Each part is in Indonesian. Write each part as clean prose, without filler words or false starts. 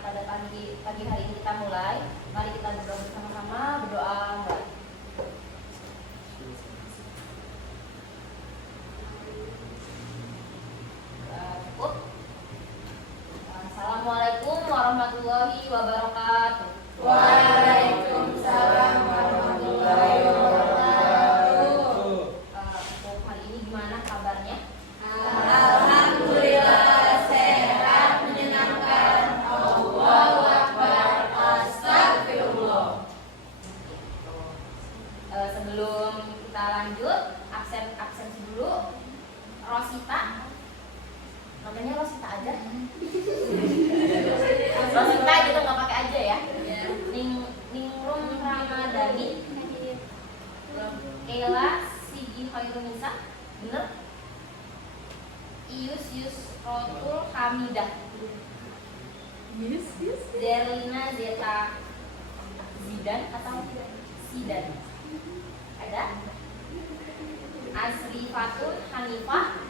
pada pagi hari ini kita mulai. Mari kita berdoa bersama-sama. Berdoa mulai. Cukup. Assalamualaikum warahmatullahi wabarakatuh. Waalaikumsalam warahmatullahi wabarakatuh. Untuk hari ini gimana kabarnya? Alhamdulillah sehat, menyenangkan. Allahu Akbar, astagfirullah. Sebelum kita lanjut, absen dulu. Rosita, namanya Rosita aja. Rosita gitu nggak pakai aja ya. Ningrum Ramadhani, Kayla Sigi Khairunisa, bener? Yus Rotul Hamidah, Derlina Zeta Zidan atau Sidan, ada? Asri Fatul Hanifah,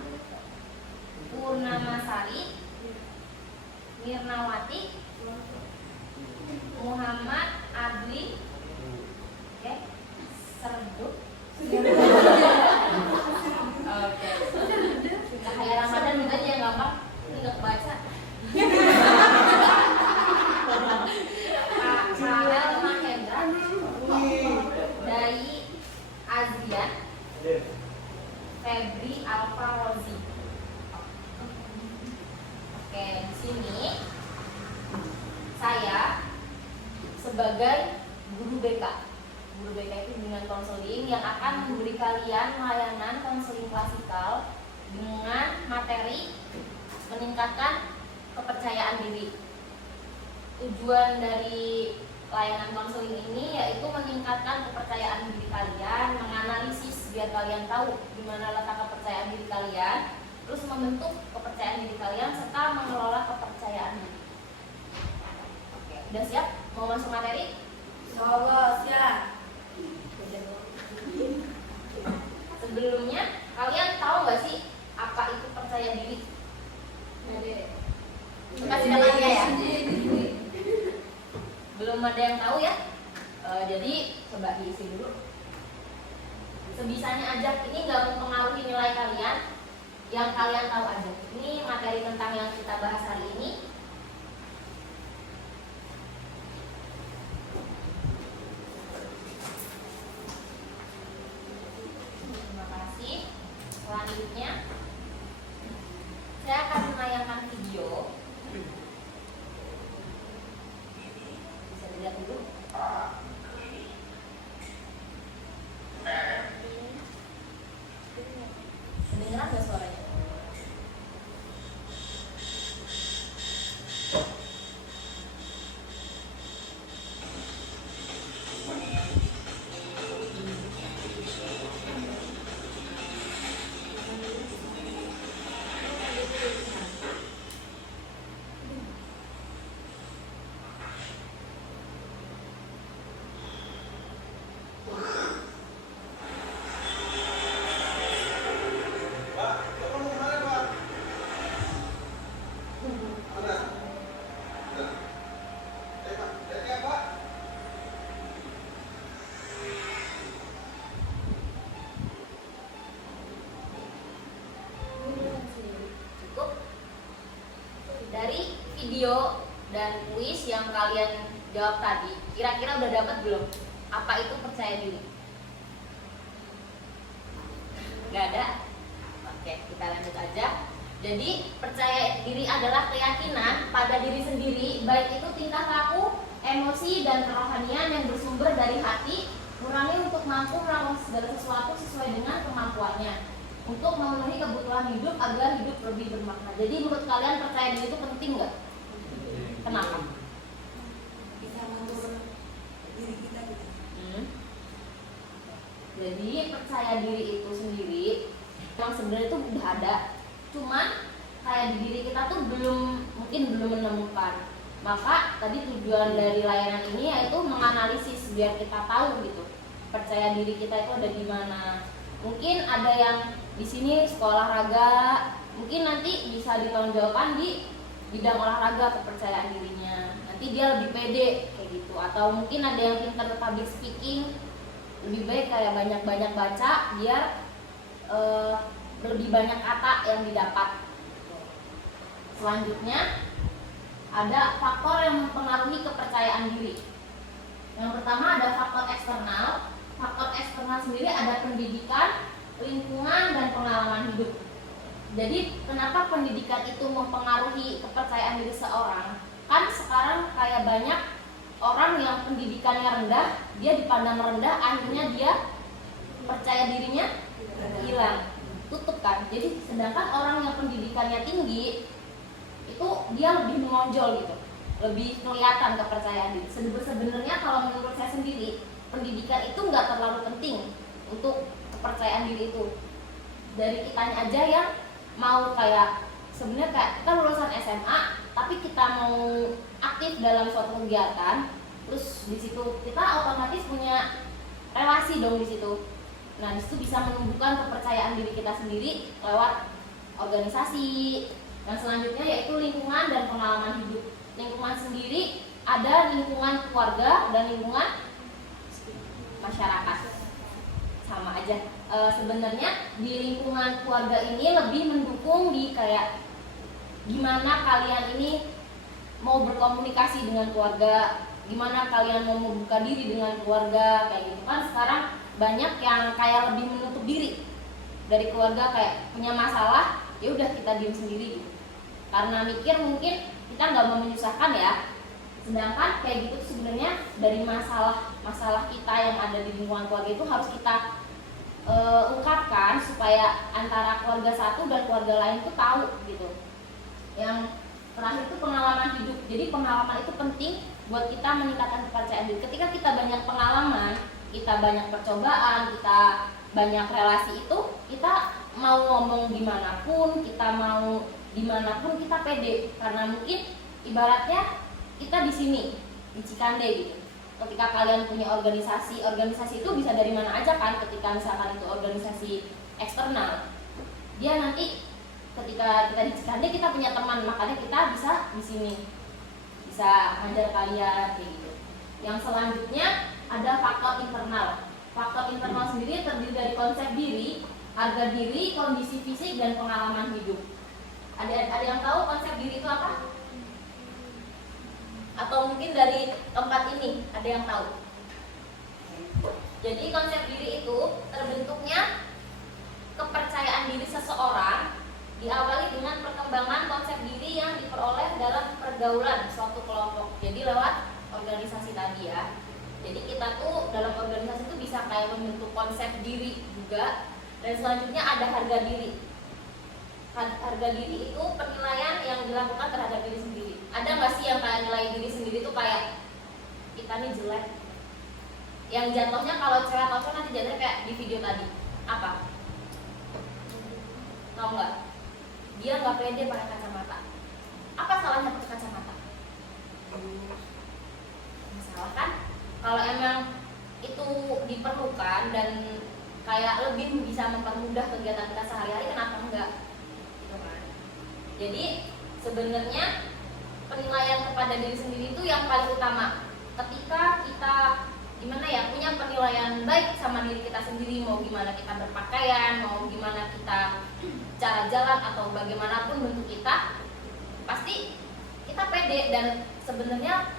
Purnamasari, Mirnawati, Muhammad Adli, oke, Serduk, oke, Cahaya Ramadan juga dia gampang, ini nggak kebaca. Rahel Mahendra, Dai Azian, Febri Alfa Rozi. Oke, di sini saya sebagai guru BK. Guru BK itu bimbingan konseling yang akan memberi kalian layanan konseling klasikal dengan materi meningkatkan kepercayaan diri. Tujuan dari layanan konseling ini yaitu meningkatkan kepercayaan diri kalian, menganalisis biar kalian tahu di mana letak kepercayaan diri kalian, terus membentuk kepercayaan diri kalian serta mengelola kepercayaan diri. Oke, udah siap? Mau masuk materi? Insyaallah siap. Sebelumnya, kalian tahu nggak sih apa itu percaya diri? Kasih nama dia ya. Belum ada yang tahu ya. Jadi coba diisi dulu. Sebisanya aja. Ini nggak mempengaruhi nilai kalian. Yang kalian tahu aja. Ini materi tentang yang kita bahas hari ini. Terima kasih. Selanjutnya saya akan menayangkan video. Bisa dilihat dulu. Kedengeran nggak suaranya? Cukup. Dari video dan kuis yang kalian jawab tadi, kira-kira udah dapat belum? Apa itu percaya diri? Gak ada? Oke, kita lanjut aja. Jadi, percaya diri adalah keyakinan pada diri sendiri, baik itu tingkah laku, emosi, dan kerohanian yang bersumber dari hati, nurani untuk mampu melakukan segala sesuatu sesuai dengan kemampuannya, untuk memenuhi kebutuhan hidup agar hidup lebih bermakna. Jadi, menurut kalian percaya diri itu penting nggak? Kenapa? Bisa mengatur diri kita gitu. Jadi percaya diri itu sendiri memang sebenarnya itu udah ada, cuman kayak di diri kita tuh mungkin belum menemukan. Maka tadi tujuan dari layanan ini yaitu menganalisis biar kita tahu gitu percaya diri kita itu ada di mana. Mungkin ada yang di sini sekolah olahraga, mungkin nanti bisa ditanggung jawabkan di bidang olahraga kepercayaan dirinya, nanti dia lebih pede kayak gitu. Atau mungkin ada yang pintar public speaking, lebih baik kayak banyak-banyak baca biar lebih banyak kata yang didapat. Selanjutnya ada faktor yang mempengaruhi kepercayaan diri. Yang pertama ada faktor eksternal. Faktor eksternal sendiri ada pendidikan, lingkungan, dan pengalaman hidup. Jadi kenapa pendidikan itu mempengaruhi kepercayaan diri seorang? Kan sekarang kayak banyak orang yang pendidikannya rendah, dia dipandang rendah, akhirnya dia percaya dirinya hilang, tutup kan. Jadi sedangkan orang yang pendidikannya tinggi itu dia lebih menonjol gitu, lebih kelihatan kepercayaan diri. Sebenarnya kalau menurut saya sendiri, pendidikan itu nggak terlalu penting untuk kepercayaan diri itu. Dari kitanya aja yang mau kayak sebenarnya kayak kita lulusan SMA tapi kita mau aktif dalam suatu kegiatan, terus di situ kita otomatis punya relasi dong di situ. Nah, di situ bisa menumbuhkan kepercayaan diri kita sendiri lewat organisasi. Dan selanjutnya yaitu lingkungan dan pengalaman hidup. Lingkungan sendiri ada lingkungan keluarga dan lingkungan masyarakat, sama aja. Sebenarnya di lingkungan keluarga ini lebih mendukung di kayak gimana kalian ini mau berkomunikasi dengan keluarga, gimana kalian mau membuka diri dengan keluarga kayak gitu kan. Sekarang banyak yang kayak lebih menutup diri dari keluarga, kayak punya masalah ya udah kita diem sendiri gitu, karena mikir mungkin kita nggak mau menyusahkan ya. Sedangkan kayak gitu sebenarnya dari masalah kita yang ada di lingkungan keluarga itu harus kita ungkapkan supaya antara keluarga satu dan keluarga lain itu tahu gitu. Yang terakhir itu pengalaman hidup. Jadi pengalaman itu penting buat kita meningkatkan kepercayaan diri. Ketika kita banyak pengalaman, kita banyak percobaan, kita banyak relasi itu, kita mau ngomong dimanapun, kita mau dimanapun kita pede. Karena mungkin ibaratnya kita di sini di Cikande gitu. Ketika kalian punya organisasi itu bisa dari mana aja kan. Ketika misalkan itu organisasi eksternal, dia nanti ketika kita di Cikande kita punya teman, makanya kita bisa di sini, bisa ngajar kalian kayak gitu. Yang selanjutnya ada faktor internal. Faktor internal sendiri terdiri dari konsep diri, harga diri, kondisi fisik, dan pengalaman hidup. Ada yang tahu konsep diri itu apa? Atau mungkin dari tempat ini ada yang tahu? Jadi konsep diri itu terbentuknya kepercayaan diri seseorang diawali dengan perkembangan konsep diri yang diperoleh dalam pergaulan suatu kelompok. Jadi lewat organisasi tadi ya. Jadi kita tuh dalam organisasi itu bisa kayak membentuk konsep diri juga. Dan selanjutnya ada harga diri. Harga diri itu penilaian yang dilakukan terhadap diri sendiri. Ada nggak sih yang kayak nilai diri sendiri tuh kayak kita nih jelek? Yang jatuhnya kalau cewek atau cowok nanti jatuhnya kayak di video tadi apa? Tahu nggak? Dia nggak pede pakai kacamata. Apa salahnya pakai kacamata? Masalah kan? Kalau emang itu diperlukan dan kayak lebih bisa mempermudah kegiatan kita sehari-hari, kenapa enggak? Gitu kan? Jadi sebenarnya penilaian kepada diri sendiri itu yang paling utama. Ketika kita gimana ya, punya penilaian baik sama diri kita sendiri, mau gimana kita berpakaian, mau gimana kita cara jalan atau bagaimanapun bentuk kita, pasti kita pede. Dan sebenarnya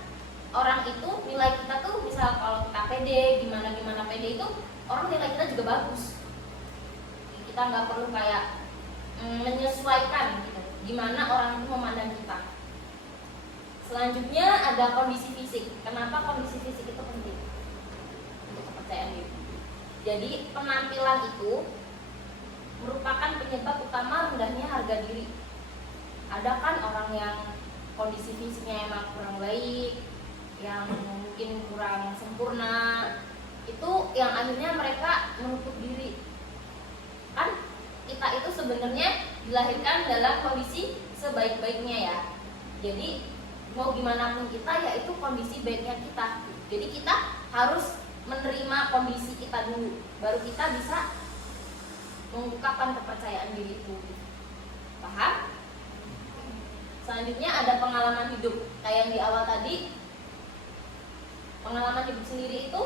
orang itu nilai kita tuh, misal kalau kita pede, gimana pede itu, orang nilai kita juga bagus. Kita nggak perlu kayak menyesuaikan gitu, gimana orang itu memandang kita. Selanjutnya ada kondisi fisik. Kenapa kondisi fisik itu penting untuk kepercayaan diri? Jadi penampilan itu merupakan penyebab utama rendahnya harga diri. Ada kan orang yang kondisi fisiknya emang kurang baik, yang mungkin kurang sempurna, itu yang akhirnya mereka menutup diri. Kan kita itu sebenarnya dilahirkan dalam kondisi sebaik-baiknya ya. Jadi mau gimana pun kita, ya itu kondisi baiknya kita. Jadi kita harus menerima kondisi kita dulu, baru kita bisa mengungkapkan kepercayaan diri itu. Paham? Selanjutnya ada pengalaman hidup. Kayak yang di awal tadi, pengalaman hidup sendiri itu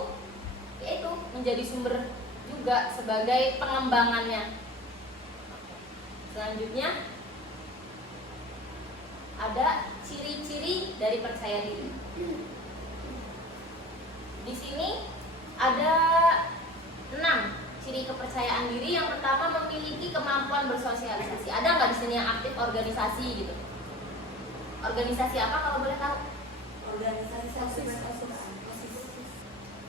yaitu menjadi sumber juga sebagai pengembangannya. Selanjutnya ada ciri-ciri dari percaya diri. Di sini ada 6 ciri kepercayaan diri. Yang pertama, memiliki kemampuan bersosialisasi. Ada nggak di sini yang aktif organisasi gitu? Organisasi apa kalau boleh tahu? Organisasi OSIS.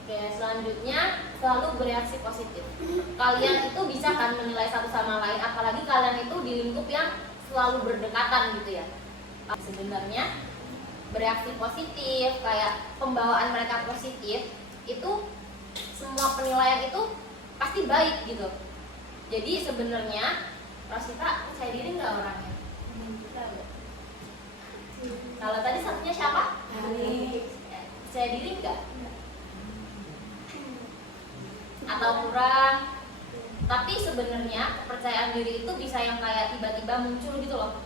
Oke, selanjutnya selalu bereaksi positif. Kalian itu bisa kan menilai satu sama lain, apalagi kalian itu di lingkup yang selalu berdekatan gitu ya. Sebenarnya bereaksi positif, kayak pembawaan mereka positif, itu semua penilaian itu pasti baik gitu. Jadi sebenarnya Rosita percaya diri nggak orangnya? Kalau tadi satunya siapa? Percaya diri nggak? Atau kurang? Tapi sebenarnya kepercayaan diri itu bisa yang kayak tiba-tiba muncul gitu loh.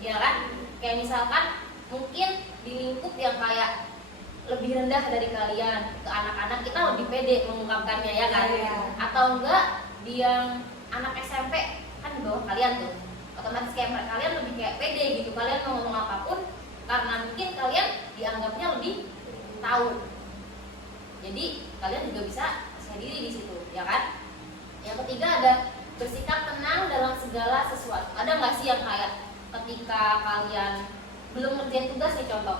Ya kan? Kayak misalkan mungkin di lingkup yang kayak lebih rendah dari kalian, ke anak-anak kita lebih pede mengungkapkannya ya kan? Iya. Atau enggak di yang anak SMP kan di bawah kalian tuh, otomatis kayak kalian lebih kayak pede gitu, kalian mau ngomong apapun karena mungkin kalian dianggapnya lebih tahu. Jadi kalian juga bisa percaya diri di situ, ya kan? Yang ketiga ada bersikap tenang dalam segala sesuatu. Ada nggak sih yang kayak ketika kalian belum ngerjain tugas nih contoh,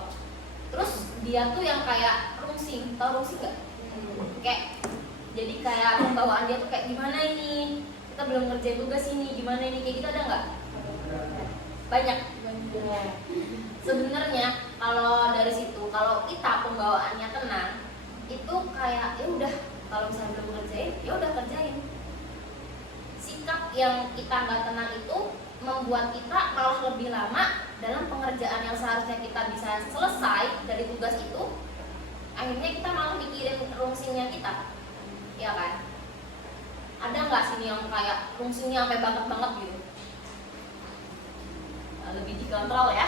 terus dia tuh yang kayak rungsing, tau rungsing nggak? Kayak jadi kayak pembawaan dia tuh kayak gimana ini? Kita belum ngerjain tugas ini, gimana ini? Kayak gitu ada nggak? Banyak. Sebenarnya kalau dari situ, kalau kita pembawaannya tenang, itu kayak ya udah, kalau misalnya belum ngerjain, ya udah kerjain. Sikap yang kita nggak tenang itu membuat kita malah lebih lama dalam pengerjaan yang seharusnya kita bisa selesai dari tugas itu. Akhirnya kita malah mikirin rungsingnya kita, ya kan? Ada nggak sini yang kayak rungsingnya sampai banget gitu? Lebih dikontrol ya.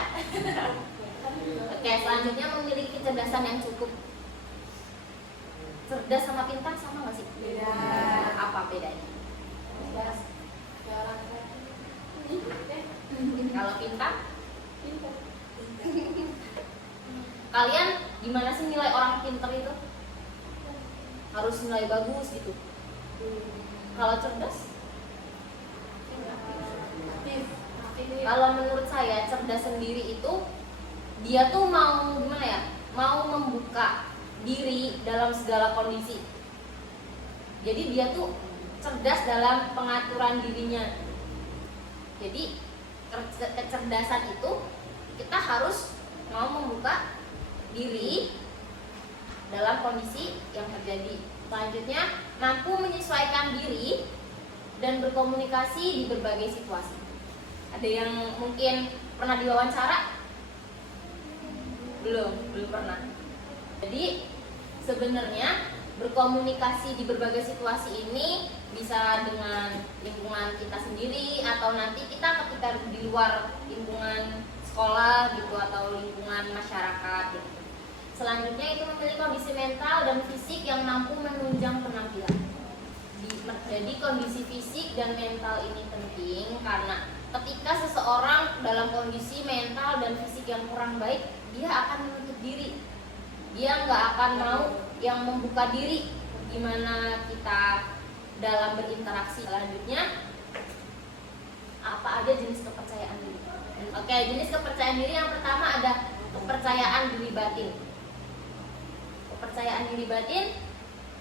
Oke, selanjutnya memiliki kecerdasan yang cukup. Cerdas sama pintar sama nggak sih? Beda. Apa bedanya? Kalau pintar, kalian gimana sih nilai orang pintar itu? Harus nilai bagus gitu. Kalau cerdas? Kalau menurut saya cerdas sendiri itu dia tuh mau gimana ya? Mau membuka diri dalam segala kondisi. Jadi dia tuh cerdas dalam pengaturan dirinya. Jadi kecerdasan itu kita harus mau membuka diri dalam kondisi yang terjadi. Selanjutnya, mampu menyesuaikan diri dan berkomunikasi di berbagai situasi. Ada yang mungkin pernah diwawancara? Belum pernah. Jadi sebenarnya berkomunikasi di berbagai situasi ini bisa dengan lingkungan kita sendiri, atau nanti kita ketika di luar lingkungan sekolah gitu, atau lingkungan masyarakat gitu. Selanjutnya itu memiliki kondisi mental dan fisik yang mampu menunjang penampilan. Jadi kondisi fisik dan mental ini penting karena ketika seseorang dalam kondisi mental dan fisik yang kurang baik, dia akan menutup diri. Dia nggak akan mau yang membuka diri gimana kita dalam berinteraksi. Selanjutnya, apa aja jenis kepercayaan diri? Oke, jenis kepercayaan diri yang pertama ada kepercayaan diri batin. Kepercayaan diri batin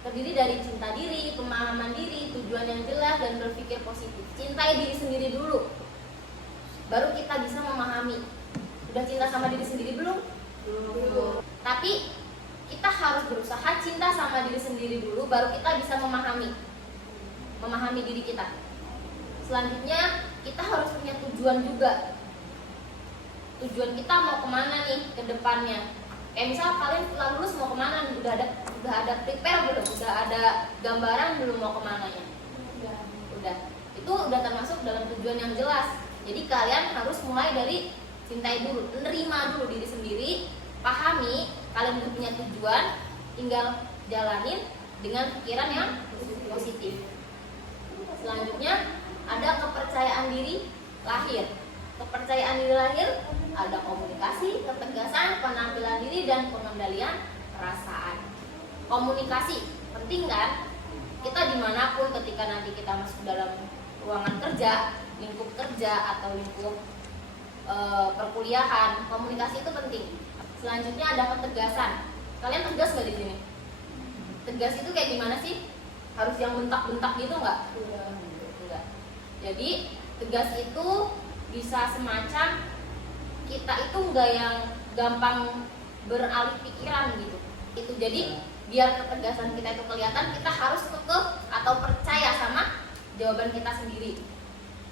terdiri dari cinta diri, pemahaman diri, tujuan yang jelas, dan berpikir positif. Cintai diri sendiri dulu, baru kita bisa memahami. Udah cinta sama diri sendiri belum? Belum. Tapi kita harus berusaha cinta sama diri sendiri dulu, baru kita bisa memahami diri kita. Selanjutnya kita harus punya tujuan juga. Tujuan kita mau kemana nih ke depannya? Kayak misal kalian setelah lulus mau kemana nih? Udah ada prepare belum? Udah ada gambaran belum mau kemananya? Udah. Itu udah termasuk dalam tujuan yang jelas. Jadi kalian harus mulai dari cintai dulu, nerima dulu diri sendiri, pahami kalian udah punya tujuan, tinggal jalanin dengan pikiran yang positif. Selanjutnya ada kepercayaan diri lahir. Kepercayaan diri lahir ada komunikasi, ketegasan, penampilan diri, dan pengendalian perasaan. Komunikasi penting kan? Kita dimanapun ketika nanti kita masuk dalam ruangan kerja, lingkup kerja atau lingkup perkuliahan, komunikasi itu penting. Selanjutnya ada ketegasan. Kalian tegas nggak di sini? Tegas itu kayak gimana sih? Harus yang bentak-bentak gitu nggak? Enggak. Jadi tegas itu bisa semacam kita itu nggak yang gampang beralih pikiran gitu. Itu jadi biar ketegasan kita itu kelihatan, kita harus kekeh atau percaya sama jawaban kita sendiri.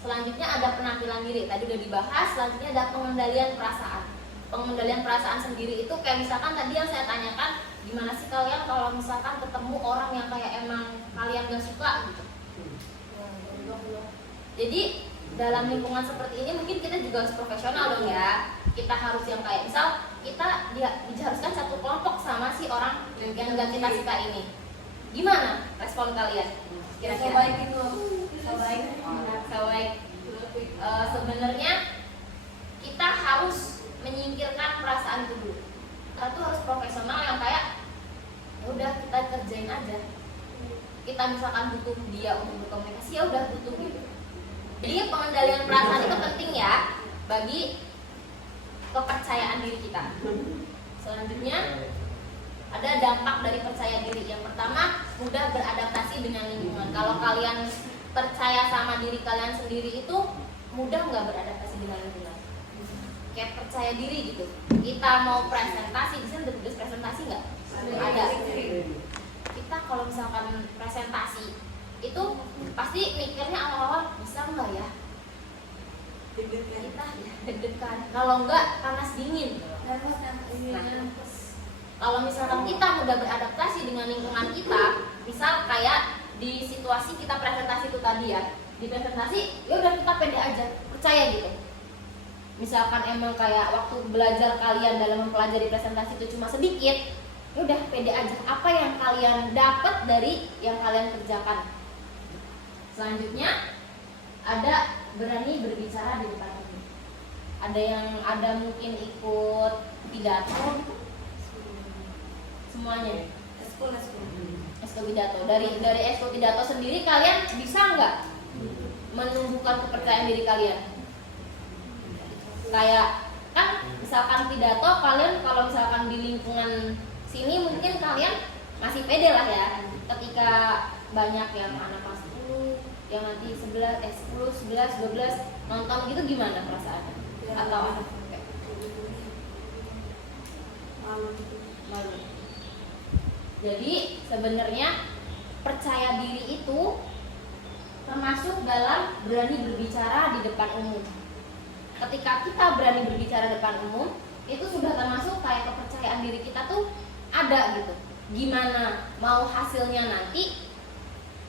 Selanjutnya ada penampilan diri, tadi udah dibahas. Selanjutnya ada pengendalian perasaan. Pengendalian perasaan sendiri itu kayak misalkan tadi yang saya tanyakan, gimana sih kalian kalau misalkan ketemu orang yang kayak emang kalian gak suka gitu. Jadi dalam lingkungan seperti ini mungkin kita juga harus profesional dong ya. Kita harus yang kayak misal kita diharuskan satu kelompok sama si orang yang gak kita suka ini. Gimana respon kalian? Kira-kira Baik itu. Baik. Sebenarnya kita harus menyingkirkan perasaan itu dulu. Kita tuh harus profesional yang kayak ya udah kita kerjain aja. Kita misalkan butuh dia untuk berkomunikasi, ya udah butuh gitu. Jadi pengendalian perasaan itu penting ya bagi kepercayaan diri kita. Selanjutnya ada dampak dari percaya diri. Yang pertama, mudah beradaptasi dengan lingkungan. Kalau kalian percaya sama diri kalian sendiri itu mudah nggak beradaptasi dengan lingkungan? Kayak percaya diri gitu. Kita mau presentasi, di sini tugas presentasi nggak? Ada. Kita kalau misalkan presentasi itu pasti mikirnya awal-awal bisa nggak ya? Kita deg-degan. Kalau nggak panas dingin. Kalau misalkan kita mudah beradaptasi dengan lingkungan kita, misal kayak di situasi kita presentasi itu tadi ya, di presentasi ya udah kita pede aja, percaya gitu. Misalkan emang kayak waktu belajar kalian dalam mempelajari presentasi itu cuma sedikit, ya udah pede aja. Apa yang kalian dapat dari yang kalian kerjakan. Selanjutnya ada berani berbicara di depan umum. Ada mungkin ikut pidato gitu. Semuanya. Eskul pidato. Dari eskul pidato sendiri kalian bisa nggak menumbuhkan kepercayaan diri kalian? Kayak kan misalkan pidato, kalian kalau misalkan di lingkungan sini mungkin kalian masih pede lah ya. Ketika banyak yang anak kelas 10, yang nanti 10, 11, 12 nonton gitu, gimana perasaannya? Atau anak malu. Jadi sebenarnya percaya diri itu termasuk dalam berani berbicara di depan umum. Ketika kita berani berbicara di depan umum, itu sudah termasuk kayak kepercayaan diri kita tuh ada gitu. Gimana mau hasilnya nanti,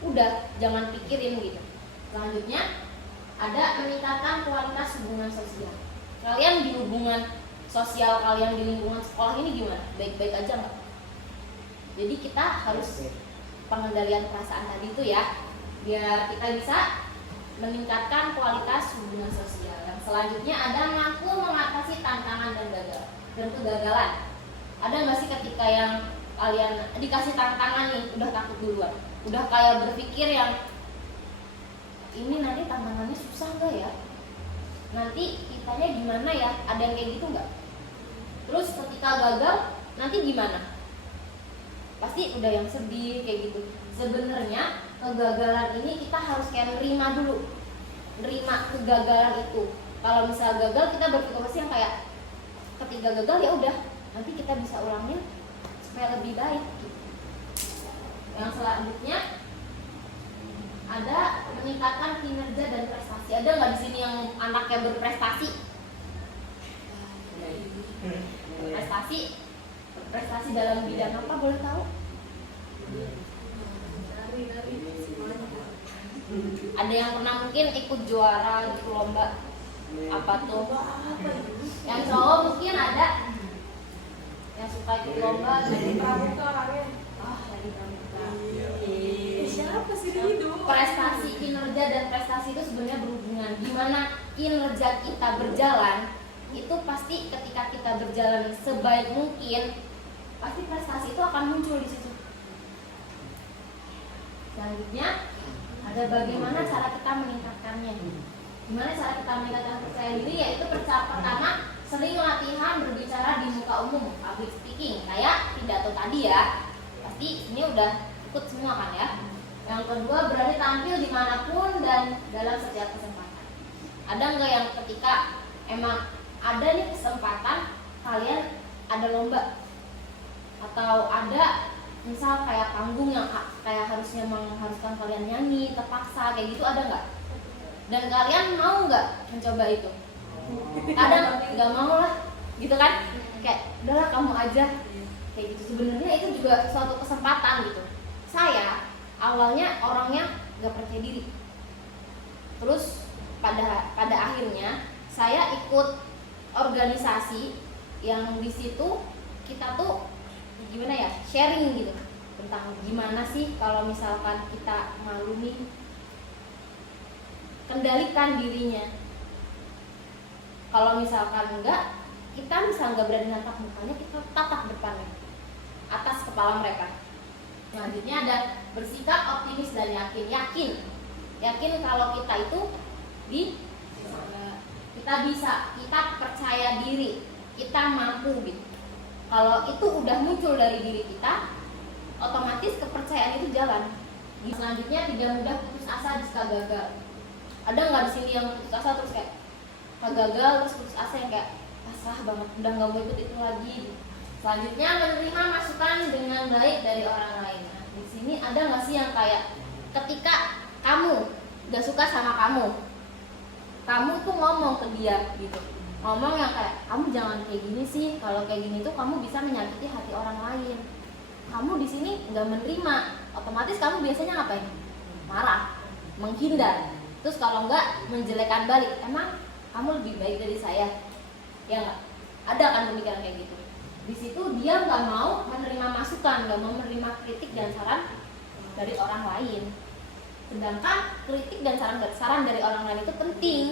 udah jangan pikirin gitu. Selanjutnya ada meningkatkan kualitas hubungan sosial. Kalian di hubungan sosial kalian di lingkungan sekolah ini gimana? Baik-baik aja nggak? Jadi kita harus pengendalian perasaan tadi itu ya, biar kita bisa meningkatkan kualitas hubungan sosial. Yang selanjutnya ada mampu mengatasi tantangan dan kegagalan. Ada nggak sih ketika yang kalian dikasih tantangan nih udah takut duluan, udah kayak berpikir yang ini nanti tantangannya susah nggak ya? Nanti kitanya gimana ya? Ada yang kayak gitu nggak? Terus ketika gagal nanti gimana? Pasti udah yang sedih kayak gitu. Sebenarnya kegagalan ini kita harus kayak nerima dulu, nerima kegagalan itu. Kalau misal gagal, kita berpikir pasti yang kayak ketika gagal ya udah, nanti kita bisa ulangnya supaya lebih baik gitu. Yang selanjutnya ada meningkatkan kinerja dan prestasi. Ada nggak di sini yang anaknya berprestasi? Prestasi dalam bidang apa, boleh tahu? Ada yang pernah mungkin ikut juara gitu lomba Apa tuh? Apa itu? Yang cowok mungkin ada yang suka ikut lomba Jadi pramuka kalian. dari pramuka. Siapa sih itu? Prestasi, kinerja dan prestasi itu sebenarnya berhubungan. Gimana kinerja kita berjalan itu pasti ketika kita berjalan sebaik mungkin pasti prestasi itu akan muncul di situ. Selanjutnya ada bagaimana cara kita meningkatkannya. Gimana cara kita meningkatkan percaya diri, yaitu pertama sering latihan berbicara di muka umum, public speaking, kayak pidato tadi ya. Pasti ini udah ikut semua kan ya. Yang kedua berani tampil dimanapun dan dalam setiap kesempatan. Ada nggak yang ketika emang ada nih kesempatan kalian ada lomba atau ada misal kayak panggung yang kayak harusnya mengharuskan kalian nyanyi terpaksa kayak gitu, ada nggak? Dan kalian mau nggak mencoba itu? Kadang nggak mau lah, gitu kan? Kayak udahlah kamu aja, kayak gitu. Sebenarnya itu juga suatu kesempatan gitu. Saya awalnya orangnya nggak percaya diri, terus pada akhirnya saya ikut organisasi yang di situ kita tuh gimana ya, sharing gitu tentang gimana sih kalau misalkan kita malu nih, kendalikan dirinya. Kalau misalkan enggak, kita misal nggak berani natap mukanya, kita tatap depannya atas kepala mereka. Selanjutnya ada bersikap optimis dan yakin kalau kita itu kita bisa, kita percaya diri, kita mampu gitu. Kalau itu udah muncul dari diri kita, otomatis kepercayaan itu jalan. Selanjutnya tidak mudah putus asa jika gagal. Ada nggak di sini yang putus asa terus kayak gagal terus putus asa yang kayak pasrah banget, udah nggak mau ikut itu lagi. Selanjutnya menerima masukan dengan baik dari orang lain. Nah, di sini ada nggak sih yang kayak ketika kamu nggak suka sama kamu tuh ngomong ke dia gitu, ngomong yang kayak kamu jangan kayak gini sih, kalau kayak gini tuh kamu bisa menyakiti hati orang lain. Kamu di sini nggak menerima, otomatis kamu biasanya ngapain? Marah, menghindar. Terus kalau nggak menjelekan balik, emang kamu lebih baik dari saya, ya nggak? Ada kan pemikiran kayak gitu. Di situ dia nggak mau menerima masukan, nggak mau menerima kritik dan saran dari orang lain. Sedangkan kritik dan saran dari orang lain itu penting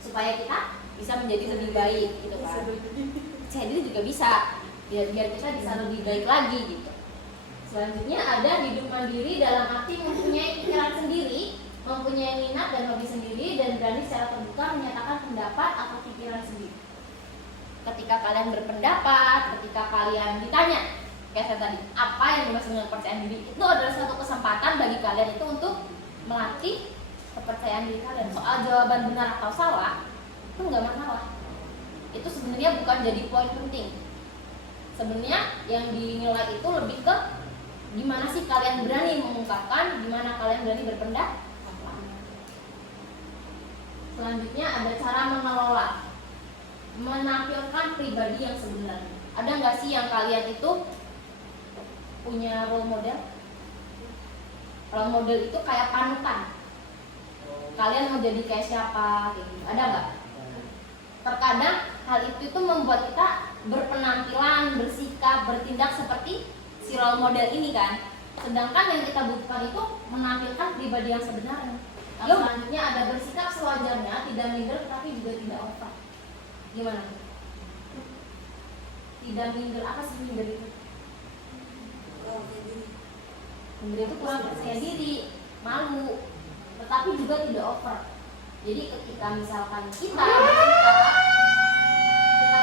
supaya kita bisa menjadi lebih baik gitu kan. Percaya diri juga bisa, biar kita bisa lebih baik lagi gitu. Selanjutnya ada hidup mandiri dalam arti mempunyai pikiran sendiri, mempunyai minat dan hobi sendiri, dan berani secara terbuka menyatakan pendapat atau pikiran sendiri. Ketika kalian berpendapat, ketika kalian ditanya kayak saya tadi, apa yang dimaksud dengan kepercayaan diri, itu adalah suatu kesempatan bagi kalian itu untuk melatih kepercayaan diri kalian. Soal jawaban benar atau salah itu nggak masalah, itu sebenarnya bukan jadi poin penting. Sebenarnya yang dinilai itu lebih ke gimana sih kalian berani mengungkapkan, gimana kalian berani berpendapat. Selanjutnya ada cara mengelola, menampilkan pribadi yang sebenarnya. Ada nggak sih yang kalian itu punya role model? Role model itu kayak panutan. Kalian mau jadi kayak siapa? Kayak gitu. Ada nggak? Terkadang hal itu membuat kita berpenampilan, bersikap, bertindak seperti si role model ini kan. Sedangkan yang kita butuhkan itu menampilkan pribadi yang sebenarnya. Lalu selanjutnya ada bersikap sewajarnya, tidak minder tapi juga tidak over. Gimana? Tidak minder, apa sih minder itu? Minder itu kurang percaya diri, malu, tetapi juga tidak over. Jadi ketika misalkan kita bersikap, kita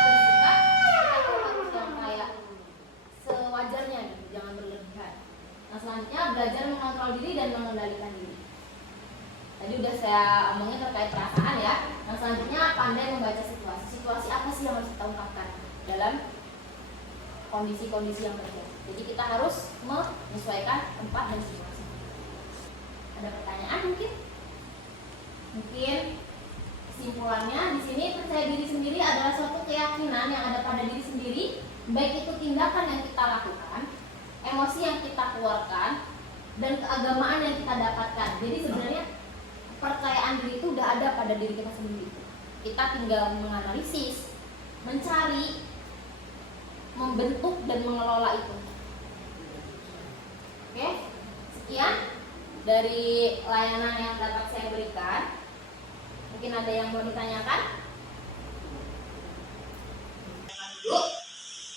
tuh harus yang kayak sewajarnya gitu, jangan berlebihan. Nah selanjutnya belajar mengontrol diri dan mengendalikan diri. Tadi udah saya omongin terkait perasaan ya. Yang selanjutnya pandai membaca situasi. Situasi apa sih yang harus kita ungkapkan dalam kondisi-kondisi yang terjadi. Jadi kita harus menyesuaikan tempat dan situasi. Ada pertanyaan mungkin? Mungkin kesimpulannya di sini percaya diri sendiri adalah suatu keyakinan yang ada pada diri sendiri, baik itu tindakan yang kita lakukan, emosi yang kita keluarkan, dan keagamaan yang kita dapatkan. Jadi sebenarnya kepercayaan diri itu udah ada pada diri kita sendiri. Kita tinggal menganalisis, mencari, membentuk dan mengelola itu. Oke, sekian dari layanan yang dapat saya berikan. Mungkin ada yang mau ditanyakan? Dulu,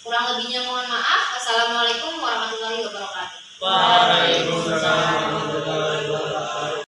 kurang lebihnya mohon maaf. Assalamualaikum warahmatullahi wabarakatuh. Waalaikumsalam warahmatullahi wabarakatuh.